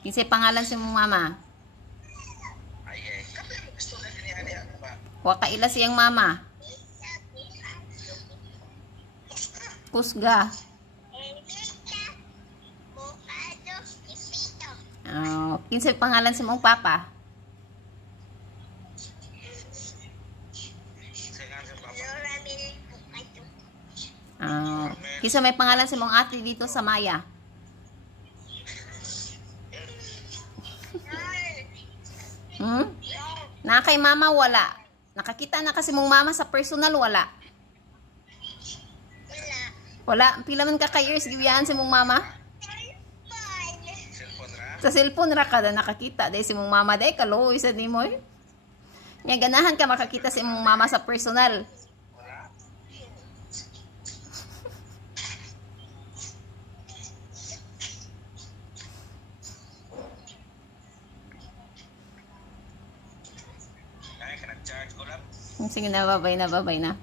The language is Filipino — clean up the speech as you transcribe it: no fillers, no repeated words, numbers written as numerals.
Kinsay pangalan si mong mama? Ay, kapag mo gusto na dinihani ako ba? Wa ka ila siyang mama. Kusga. Oh, kinsay pangalan si mong papa? Oh, kinsa may pangalan si mong ate dito sa Maya? Na kay mama wala. Nakakita na kasi mong mama sa personal wala. Wala. Pila man ka kay years gibiyan si mong mama? Sa cellphone ra kada nakakita dahil si mong mama dahil kaluoy sa nimo. Nga ganahan ka makakita si mong mama sa personal. Sige na, babay na, babay na.